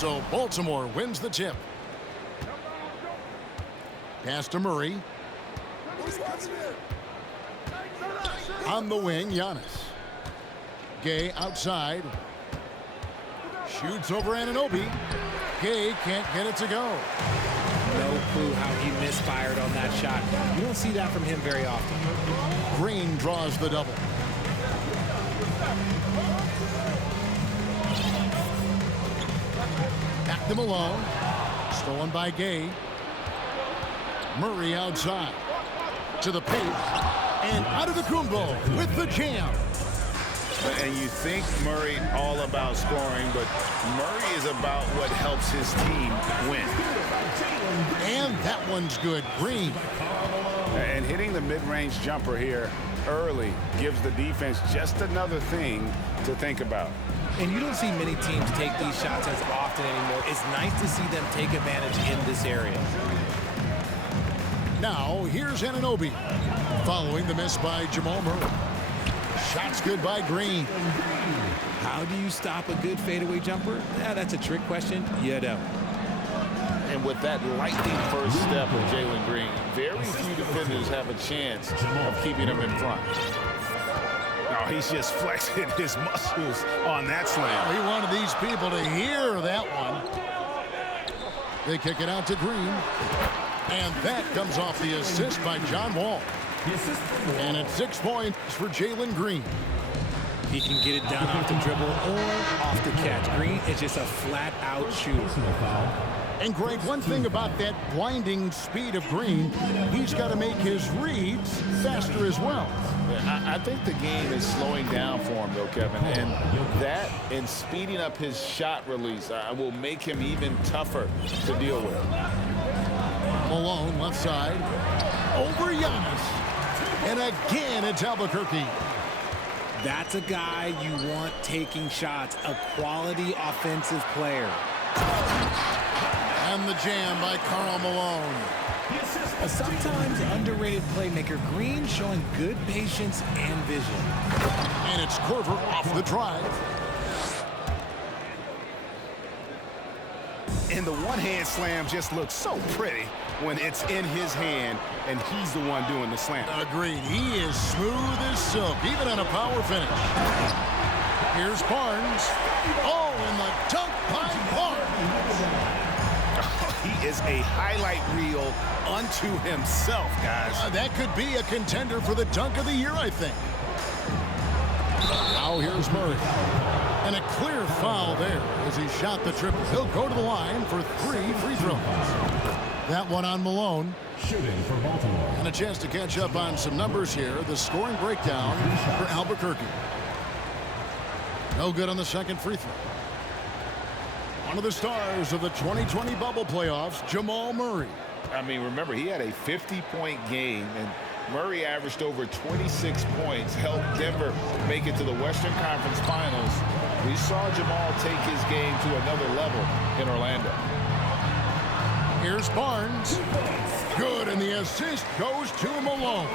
So Baltimore wins the tip. Pass to Murray. On the wing, Giannis. Gay outside. Shoots over Anunoby. Gay can't get it to go. No clue how he misfired on that shot. You don't see that from him very often. Green draws the double. Back to Malone. Stolen by Gay. Murray outside. To the paint. And out of the Kumbo with the jam. And you think Murray all about scoring, but Murray is about what helps his team win. And that one's good. Green. And hitting the mid-range jumper here early gives the defense just another thing to think about. And you don't see many teams take these shots as often anymore. It's nice to see them take advantage in this area. Now, here's Anunoby. Following the miss by Jamal Murray. Shot's good by Green. How do you stop a good fadeaway jumper? Yeah, that's a trick question. You don't. And with that lightning first step of Jalen Green, very few defenders have a chance of keeping him in front. Oh, he's just flexing his muscles on that slam. He wanted these people to hear that one. They kick it out to Green. And that comes off the assist by John Wall. And it's 6 points for Jalen Green. He can get it down off the dribble or off the catch. Green is just a flat-out shooter. And, Greg, one thing about that blinding speed of Green, he's got to make his reads faster as well. I think the game is slowing down for him, though, Kevin. And that and speeding up his shot release will make him even tougher to deal with. Malone, left side. Over Giannis. And again, it's Albuquerque. That's a guy you want taking shots, a quality offensive player. And the jam by Karl Malone. A sometimes underrated playmaker, Green showing good patience and vision. And it's Korver off the drive. And the one-hand slam just looks so pretty when it's in his hand and he's the one doing the slam. Agreed. He is smooth as silk, even on a power finish. Here's Barnes. Oh, and the dunk by Barnes. He is a highlight reel unto himself, guys. That could be a contender for the dunk of the year, I think. Now here's Murray. And a clear foul there as he shot the triple. He'll go to the line for 3 free throws. That one on Malone. Shooting for Baltimore. And a chance to catch up on some numbers here. The scoring breakdown for Albuquerque. No good on the second free throw. One of the stars of the 2020 bubble playoffs, Jamal Murray. I mean, remember, he had a 50-point game, and Murray averaged over 26 points, helped Denver make it to the Western Conference Finals. We saw Jamal take his game to another level in Orlando. Here's Barnes. Good, and the assist goes to Malone.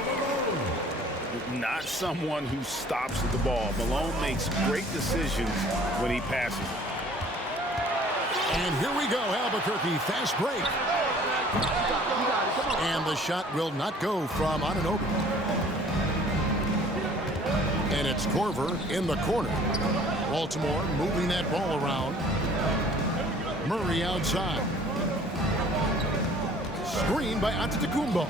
Not someone who stops the ball. Malone makes great decisions when he passes. And here we go, Albuquerque, fast break. And the shot will not go from Anunoby. And it's Korver in the corner. Baltimore moving that ball around. Murray outside. Screen by Antetokounmpo.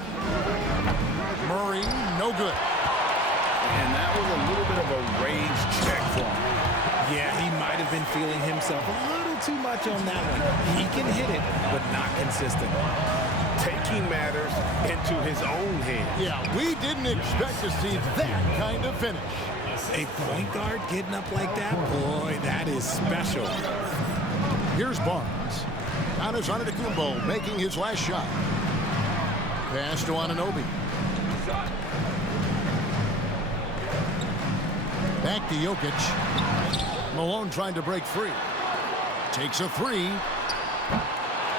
Murray, no good. And that was a little bit of a range check for him. Yeah, he might have been feeling himself a little too much on that one. He can hit it, but not consistent. Taking matters into his own hands. Yeah, we didn't expect to see that kind of finish. A point guard getting up like that? Boy, that is special. Here's Barnes. Giannis Antetokounmpo making his last shot. Pass to Anunoby. Back to Jokic. Malone trying to break free. Takes a 3.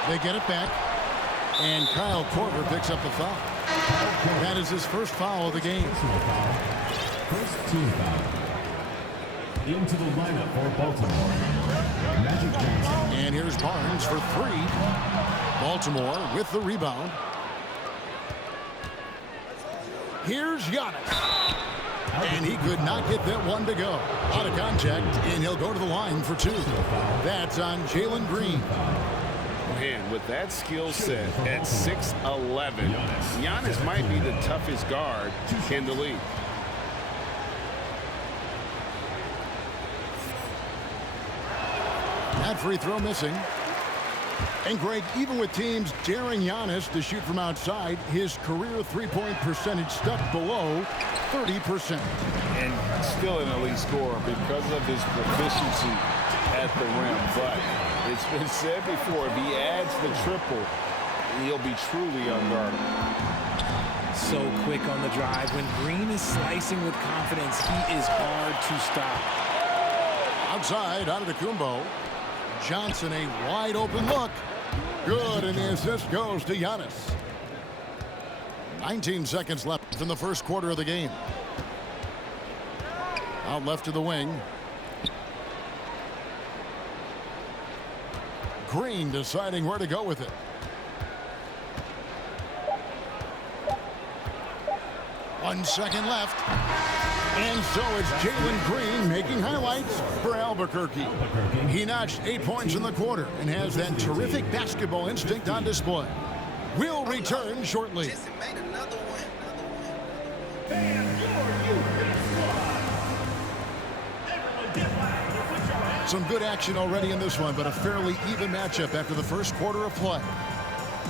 They get it back. And Kyle Korver picks up the foul. That is his first foul of the game. First team foul. Into the lineup for Baltimore. And here's Barnes for three. Baltimore with the rebound. Here's Giannis. And he could not get that one to go. Out of contact, and he'll go to the line for two. That's on Jalen Green. Man, with that skill set at 6'11", Giannis might be the toughest guard in the league. That free throw missing. And Greg, even with teams daring Giannis to shoot from outside, his career three-point percentage stuck below 30%. And still an elite scorer because of his proficiency at the rim. But it's been said before, if he adds the triple, he'll be truly unguardable. So quick on the drive. When Green is slicing with confidence, he is hard to stop. Outside, Antetokounmpo. Johnson, a wide open look. Good, and the assist goes to Giannis. 19 seconds left in the first quarter of the game. Out left to the wing. Green deciding where to go with it. One second left. And so it's Jalen Green making highlights for Albuquerque. He notched 8 points in the quarter and has that terrific basketball instinct on display. We'll return shortly. Some good action already in this one, but a fairly even matchup after the first quarter of play.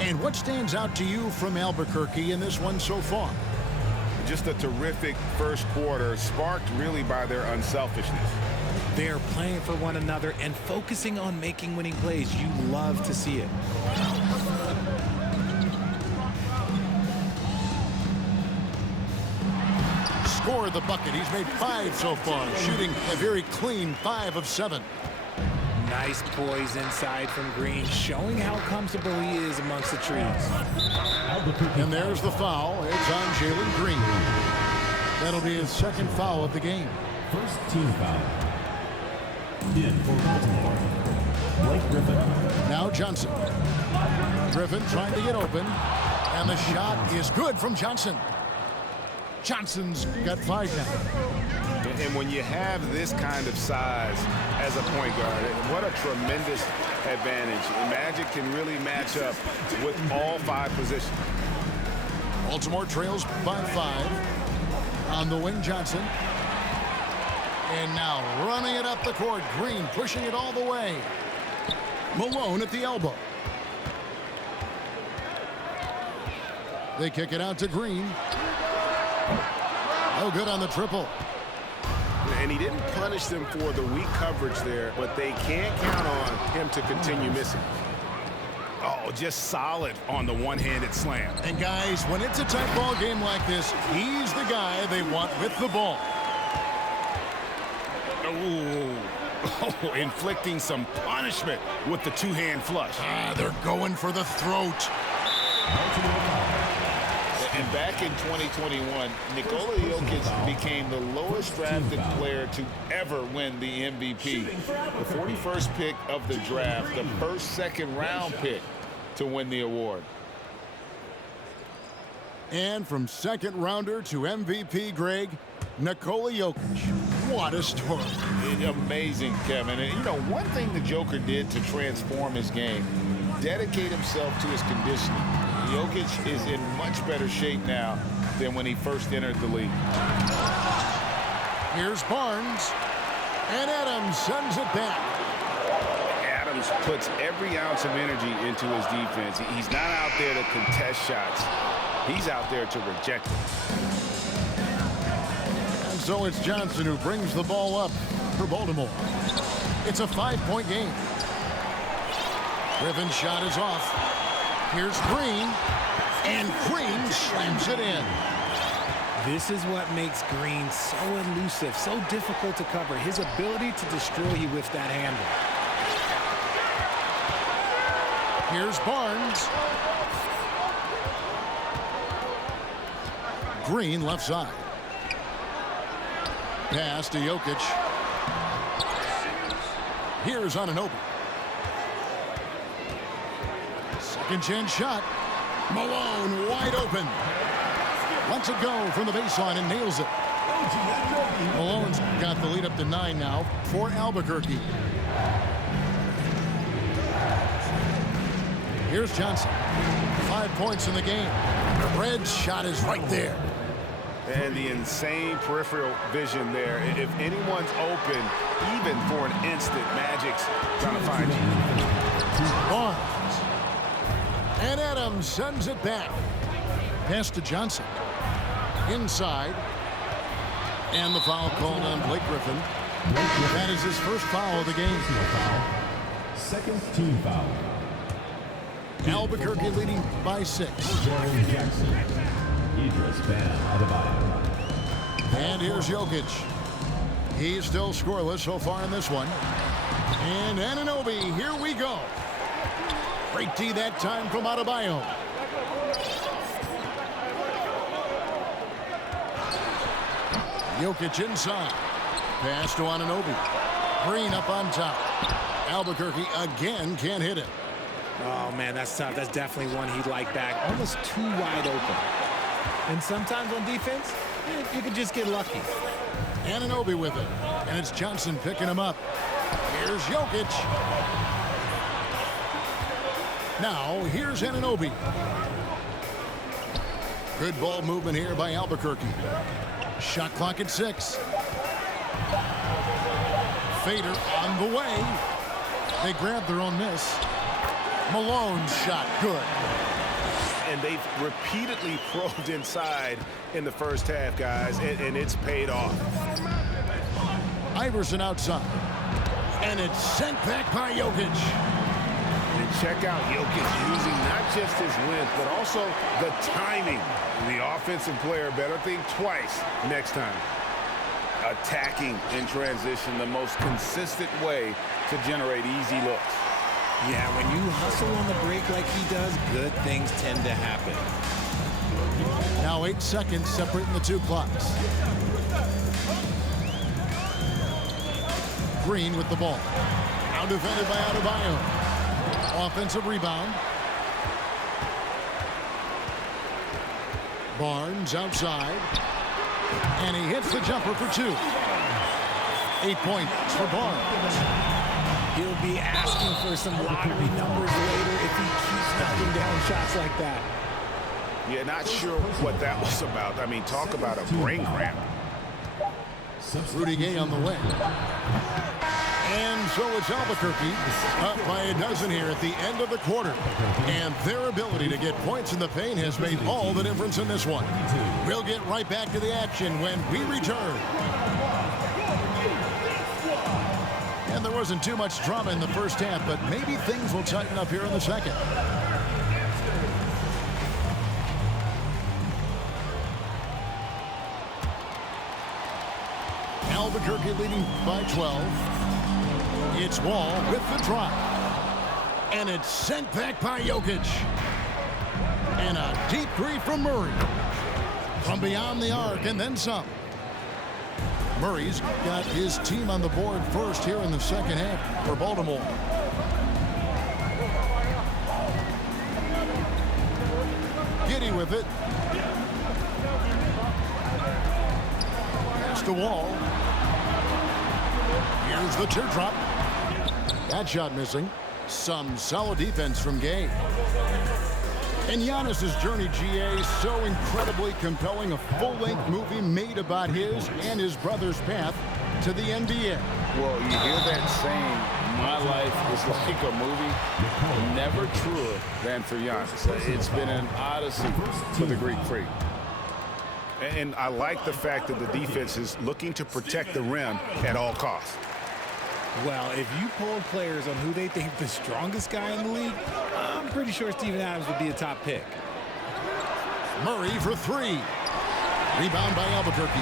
And what stands out to you from Albuquerque in this one so far? Just a terrific first quarter, sparked really by their unselfishness. They're playing for one another and focusing on making winning plays. You love to see it. Scored the bucket. He's made 5 so far, shooting a very clean 5 of 7. Nice poise inside from Green, showing how comfortable he is amongst the trees. And there's the foul. It's on Jalen Green. That'll be his second foul of the game. First team foul. In for Baltimore, Blake Griffin. Now Johnson. Griffin trying to get open. And the shot is good from Johnson. Johnson's got 5 now. And when you have this kind of size as a point guard, what a tremendous advantage. Magic can really match up with all 5 positions. Baltimore trails by 5. On the wing, Johnson. And now running it up the court. Green pushing it all the way. Malone at the elbow. They kick it out to Green. No good on the triple. And he didn't punish them for the weak coverage there, but they can't count on him to continue missing. Oh, just solid on the one-handed slam. And guys, when it's a tight ball game like this, he's the guy they want with the ball. Oh, inflicting some punishment with the two-hand flush. They're going for the throat. And back in 2021, Nikola Jokic became the lowest drafted player to ever win the MVP. The 41st pick of the draft, the first second-round pick to win the award. And from second-rounder to MVP, Greg, Nikola Jokic. What a story. Amazing, Kevin. And, you know, one thing the Joker did to transform his game, dedicate himself to his conditioning. Jokic is in much better shape now than when he first entered the league. Here's Barnes. And Adams sends it back. Adams puts every ounce of energy into his defense. He's not out there to contest shots. He's out there to reject them. And so it's Johnson who brings the ball up for Baltimore. It's a 5-point game. Griffin's shot is off. Here's Green, and Green slams it in. This is what makes Green so elusive, so difficult to cover. His ability to destroy you with that handle. Here's Barnes. Green left side. Pass to Jokic. Here's Anunoby. Second chance shot. Malone wide open. Lets it go from the baseline and nails it. Malone's got the lead up to 9 now for Albuquerque. Here's Johnson. 5 points in the game. Red's shot is right there. And the insane peripheral vision there. If anyone's open, even for an instant, Magic's trying to find you. Barnes. And Adams sends it back. Pass to Johnson. Inside. And the foul called on Blake Griffin. That is his first foul of the game. Second team foul. Albuquerque leading by 6. Jordan Jackson. Idris Bam Adebayo. And here's Jokic. He's still scoreless so far in this one. And Anunoby, here we go. Great D that time from Adebayo. Jokic inside. Pass to Anunoby. Green up on top. Albuquerque again can't hit it. Oh, man, that's tough. That's definitely one he'd like back. Almost too wide open. And sometimes on defense, you could just get lucky. Anunoby with it. And it's Johnson picking him up. Here's Jokic. Now, here's Anunoby. Good ball movement here by Albuquerque. Shot clock at 6. Fader on the way. They grab their own miss. Malone's shot good. And they've repeatedly probed inside in the first half, guys, and it's paid off. Iverson outside. And it's sent back by Jokic. And check out Jokic using not just his length, but also the timing. The offensive player better think twice next time. Attacking in transition, the most consistent way to generate easy looks. Yeah, when you hustle on the break like he does, good things tend to happen. Now 8 seconds separating the two clocks. Green with the ball. Now defended by Adebayo. Offensive rebound. Barnes outside. And he hits the jumper for 2. 8 points for Barnes. He'll be asking for some lottery numbers later if he keeps knocking down shots like that. Yeah, not sure what that was about. I mean, talk about a brain cramp. Rudy Gay on the way. And so it's Albuquerque up by a dozen here at the end of the quarter. And their ability to get points in the paint has made all the difference in this one. We'll get right back to the action when we return. And there wasn't too much drama in the first half, but maybe things will tighten up here in the second. Albuquerque leading by 12. It's Wall with the drive. And it's sent back by Jokic. And a deep three from Murray. From beyond the arc and then some. Murray's got his team on the board first here in the second half for Baltimore. Giddey with it. Pass the Wall. Here's the teardrop. That shot missing. Some solid defense from Gay. And Giannis's journey, GA, so incredibly compelling. A full-length movie made about his and his brother's path to the NBA. Well, you hear that saying, my life is like a movie. Never truer than for Giannis. It's been an odyssey for the Greek Freak. And I like the fact that the defense is looking to protect the rim at all costs. Well, if you polled players on who they think the strongest guy in the league, I'm pretty sure Steven Adams would be a top pick. Murray for 3. Rebound by Albuquerque.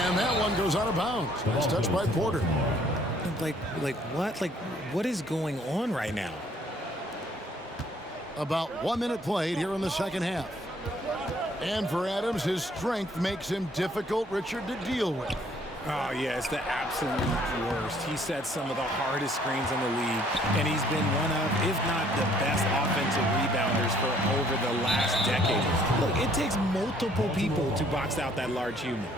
And that one goes out of bounds. Nice touch by Porter. Like what? Like, what is going on right now? About 1 minute played here in the second half. And for Adams, his strength makes him difficult, Richard, to deal with. Oh, yeah, it's the absolute worst. He set some of the hardest screens in the league, and he's been one of, if not the best offensive rebounders for over the last decade. Look, it takes multiple people to box out that large human.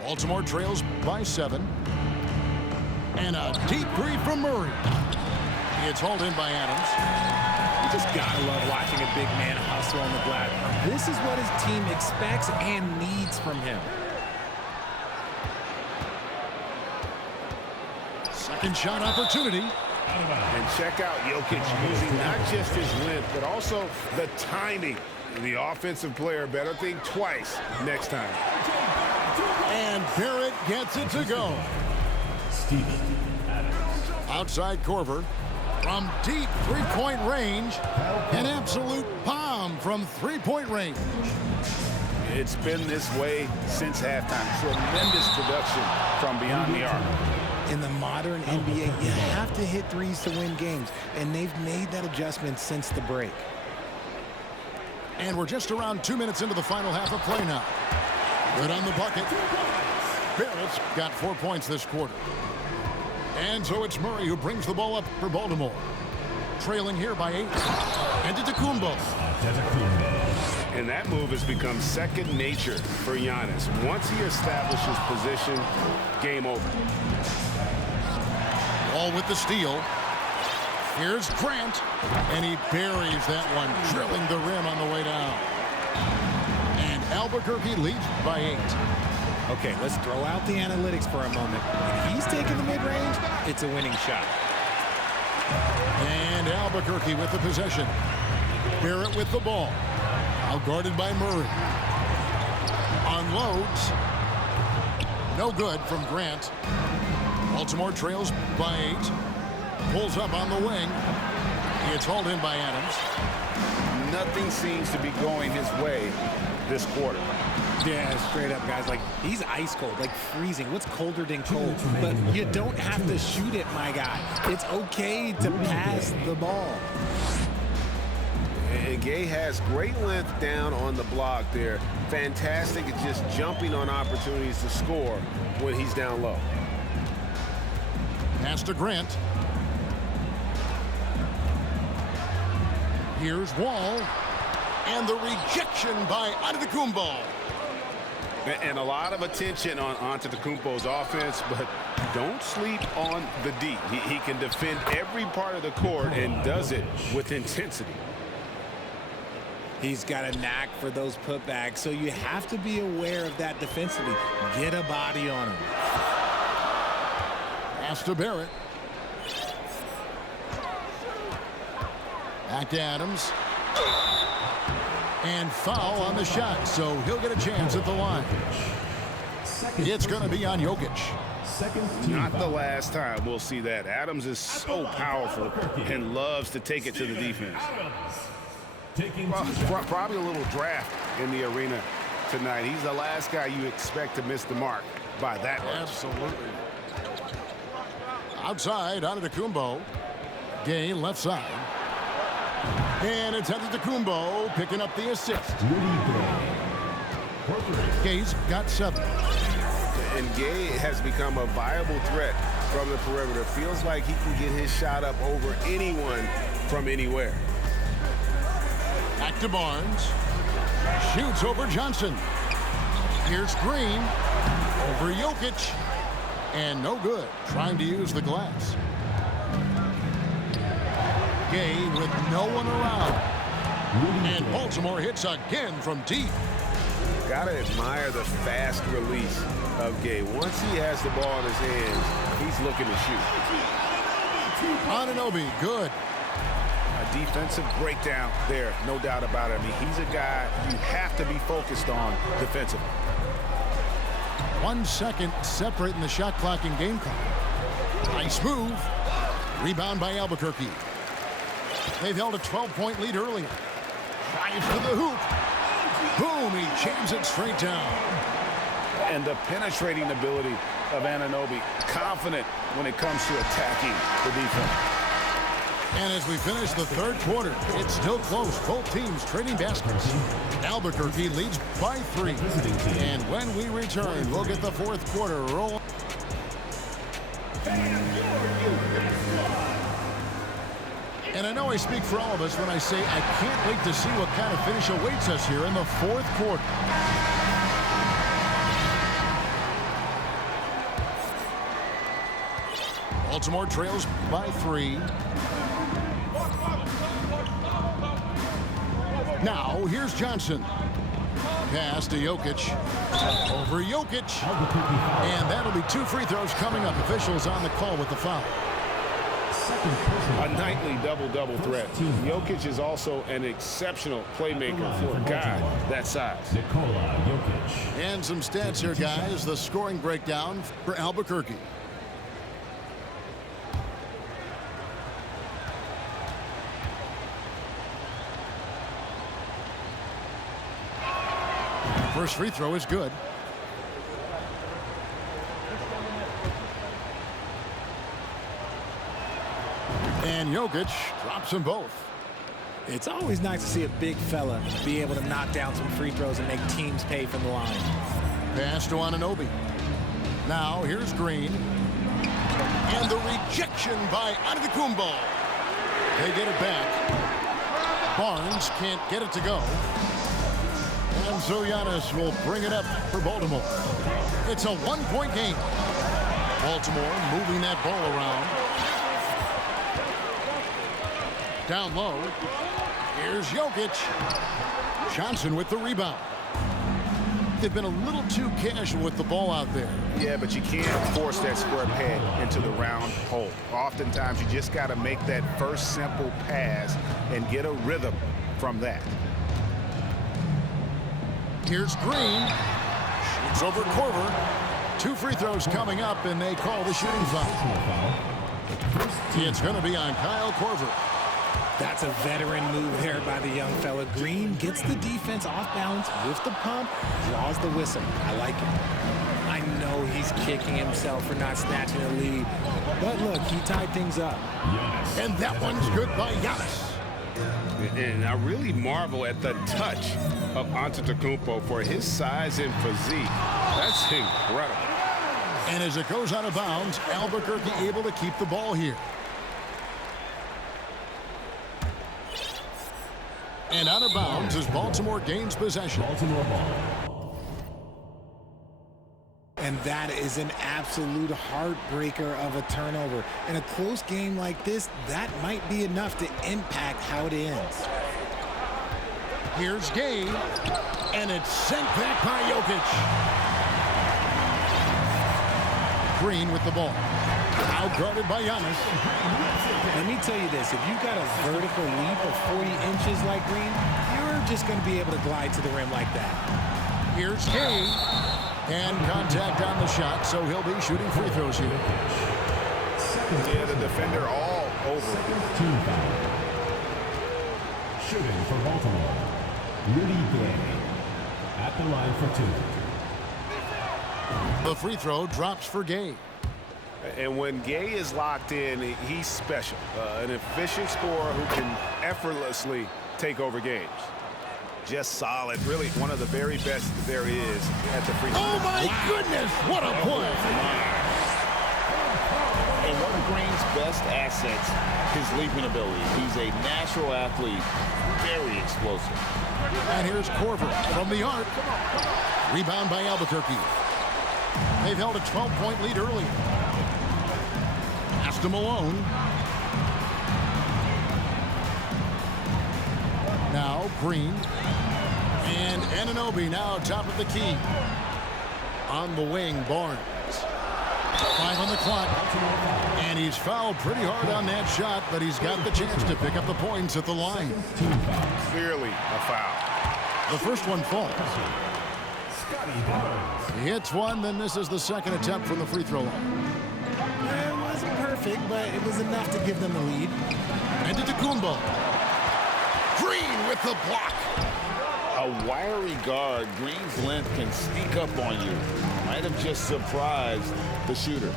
Baltimore trails by 7. And a deep three from Murray. It's hauled in by Adams. You just gotta love watching a big man hustle on the glass. This is what his team expects and needs from him. Second shot opportunity. And check out Jokic using not just his length, but also the timing. The offensive player better think twice next time. And Barrett gets it to go. Outside Korver. From deep three-point range, an absolute bomb from three-point range. It's been this way since halftime. Tremendous production from beyond the arc. In the modern NBA, you have to hit threes to win games, and they've made that adjustment since the break. And we're just around 2 minutes into the final half of play now. Good on the bucket. Barrett's got 4 points this quarter. And so it's Murray who brings the ball up for Baltimore. Trailing here by 8. And Antetokounmpo. And that move has become second nature for Giannis. Once he establishes position, game over. Ball with the steal. Here's Grant. And he buries that one, drilling the rim on the way down. And Albuquerque leads by 8. Okay, let's throw out the analytics for a moment. When he's taking the mid-range, it's a winning shot. And Albuquerque with the possession. Barrett with the ball. Now guarded by Murray. Unloads. No good from Grant. Baltimore trails by 8. Pulls up on the wing. It's hauled in by Adams. Nothing seems to be going his way this quarter. Yeah, straight up, guys. Like, he's ice cold, like freezing. What's colder than cold? But you don't have to shoot it, my guy. It's okay to pass the ball. And Gay has great length down on the block there. Fantastic at just jumping on opportunities to score when he's down low. Pass to Grant. Here's Wall. And the rejection by Antetokounmpo. And a lot of attention on Antetokounmpo's offense, but don't sleep on the D. He can defend every part of the court and does it with intensity. He's got a knack for those putbacks, so you have to be aware of that defensively. Get a body on him. Pass to Barrett. Back to Adams. And foul on the shot, so he'll get a chance at the line. It's going to be on Jokic. Not the last time we'll see that. Adams is so powerful and loves to take it to the defense. Well, probably a little draft in the arena tonight. He's the last guy you expect to miss the mark by that much. Absolutely. Outside, Antetokounmpo. Gay left side. And it's Antetokounmpo picking up the assist. Gay's got 7. And Gay has become a viable threat from the perimeter. Feels like he can get his shot up over anyone from anywhere. Back to Barnes. Shoots over Johnson. Here's Green. Over Jokic. And no good. Trying to use the glass. Gay with no one around. And Baltimore hits again from deep. Gotta admire the fast release of Gay. Once he has the ball in his hands, he's looking to shoot. Anunoby, good. A defensive breakdown there, no doubt about it. I mean, he's a guy you have to be focused on defensively. 1 second separating the shot clock and game clock. Nice move. Rebound by Albuquerque. They've held a 12-point lead earlier. Drives to the hoop. Boom, he jams it straight down. And the penetrating ability of Anunoby, confident when it comes to attacking the defense. And as we finish the third quarter, it's still close. Both teams trading baskets. Albuquerque leads by 3. And when we return, we'll get the fourth quarter rolling. And I know I speak for all of us when I say I can't wait to see what kind of finish awaits us here in the fourth quarter. Baltimore trails by 3. Now, here's Johnson. Pass to Jokic. Over Jokic. And that'll be 2 free throws coming up. Officials on the call with the foul. A nightly double-double threat. Jokic is also an exceptional playmaker for a guy that size. And some stats here, guys. The scoring breakdown for Albuquerque. First free throw is good. And Jokic drops them both. It's always nice to see a big fella be able to knock down some free throws and make teams pay from the line. Pass to Anunoby. Now here's Green. And the rejection by Antetokounmpo. They get it back. Barnes can't get it to go. And so Giannis will bring it up for Baltimore. It's a 1-point game. Baltimore moving that ball around. Down low. Here's Jokic. Johnson with the rebound. They've been a little too casual with the ball out there. Yeah, but you can't force that square peg into the round hole. Oftentimes, you just got to make that first simple pass and get a rhythm from that. Here's Green. Shoots over Korver. 2 free throws coming up, and they call the shooting foul. It's going to be on Kyle Korver. That's a veteran move there by the young fella. Green gets the defense off balance with the pump, draws the whistle. I like it. I know he's kicking himself for not snatching a lead, but look, he tied things up. And that one's good by Giannis. And I really marvel at the touch of Antetokounmpo for his size and physique. That's incredible. And as it goes out of bounds, Albuquerque able to keep the ball here. And out of bounds as Baltimore gains possession. Baltimore ball. And that is an absolute heartbreaker of a turnover. In a close game like this, that might be enough to impact how it ends. Here's Gay, and it's sent back by Jokic. Green with the ball. Out guarded by Giannis. Let me tell you this, if you've got a vertical leap of 40 inches like Green, you're just going to be able to glide to the rim like that. Here's Gay. And contact on the shot, so he'll be shooting free throws here. Yeah, the defender all over. Team foul. Shooting for Baltimore. Rudy Gay at the line for 2. The free throw drops for Gay. And when Gay is locked in, he's special. An efficient scorer who can effortlessly take over games. Just solid. Really one of the very best there is at the free throw. Oh, my goodness. What a play. And one of Green's best assets, his leaping ability. He's a natural athlete, very explosive. And here's Korver from the arc. Rebound by Albuquerque. They've held a 12-point lead early. Pass to Malone. Now Green. And Anunoby now top of the key. On the wing, Barnes. 5 on the clock. And he's fouled pretty hard on that shot, but he's got the chance to pick up the points at the line. Clearly a foul. The first one falls. He hits one, then this is the second attempt from the free throw line. It wasn't perfect, but it was enough to give them the lead. Antetokounmpo. Green with the block. A wiry guard, Green's length can sneak up on you. Might have just surprised the shooter.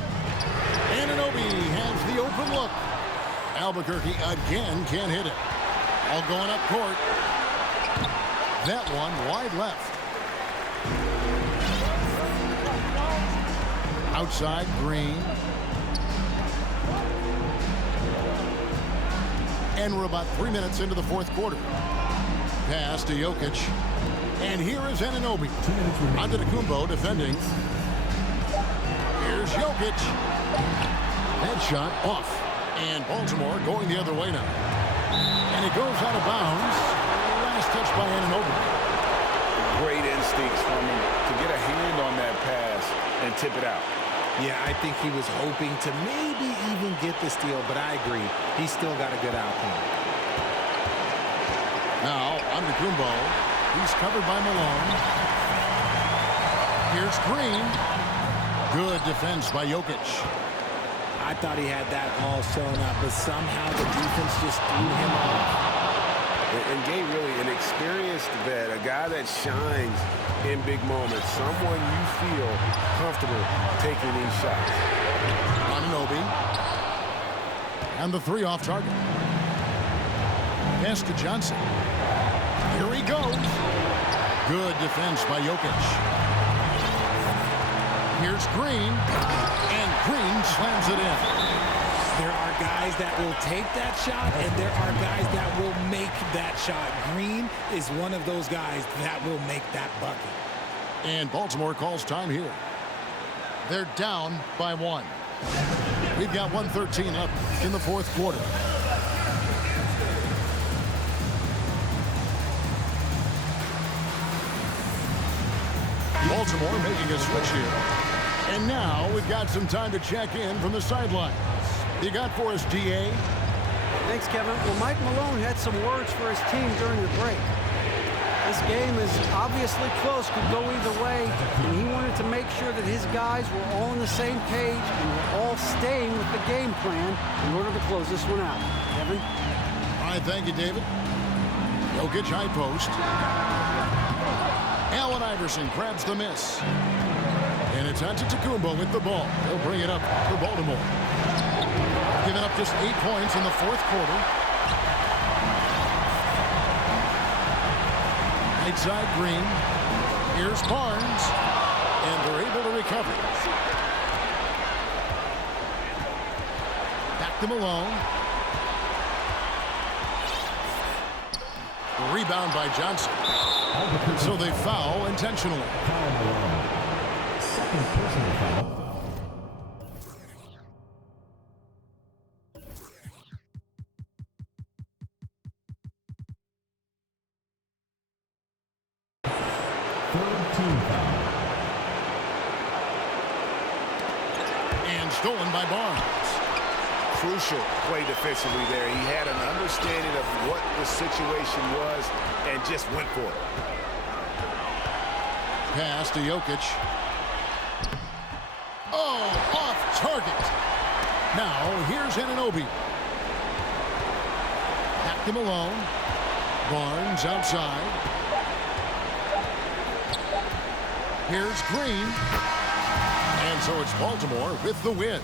Anunoby has the open look. Albuquerque again can't hit it. All going up court. That one wide left. Outside, Green. And we're about 3 minutes into the fourth quarter. Pass to Jokic. And here is Anunoby. Antetokounmpo defending. Here's Jokic. Headshot off. And Baltimore going the other way now. And it goes out of bounds. Last touch by Anunoby. Great instincts from him to get a hand on that pass and tip it out. Yeah, I think he was hoping to maybe even get the steal, but I agree. He's still got a good outcome. Now, Antetokounmpo. He's covered by Malone. Here's Green. Good defense by Jokic. I thought he had that all sewn up, but somehow the defense just threw him off. And Gabe, really an experienced vet, a guy that shines in big moments, someone you feel comfortable taking these shots. Anunoby. And the three off target. Pass to Johnson. Here he goes. Good defense by Jokic. Here's Green. And Green slams it in. There are guys that will take that shot, and there are guys that will make that shot. Green is one of those guys that will make that bucket. And Baltimore calls time here. They're down by 1. We've got 1:13 left in the fourth quarter. Baltimore making a switch here. And now we've got some time to check in from the sidelines. You got for us, D.A.? Thanks, Kevin. Well, Mike Malone had some words for his team during the break. This game is obviously close, could go either way, and he wanted to make sure that his guys were all on the same page and were all staying with the game plan in order to close this one out. Kevin? All right, thank you, David. Jokic high post. Allen Iverson grabs the miss. And it's Antetokounmpo with the ball. He'll bring it up for Baltimore. Giving up just 8 points in the fourth quarter. Right side, Green. Here's Barnes. And they're able to recover. Back to Malone. Rebound by Johnson. And so they foul intentionally. Second personal foul. And stolen by Barnes. Crucial play defensively there. He had an understanding of what the situation was and just went for it. Pass to Jokic. Oh, off target. Now, here's Anunoby. Back to Malone. Barnes outside. Here's Green. And so it's Baltimore with the win.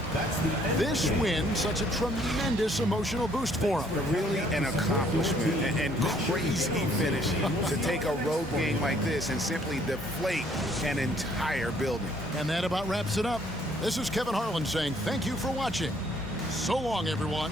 This win, such a tremendous emotional boost for them. Really an accomplishment and crazy finish to take a road game like this and simply deflate an entire building. And that about wraps it up. This is Kevin Harlan saying thank you for watching. So long, everyone.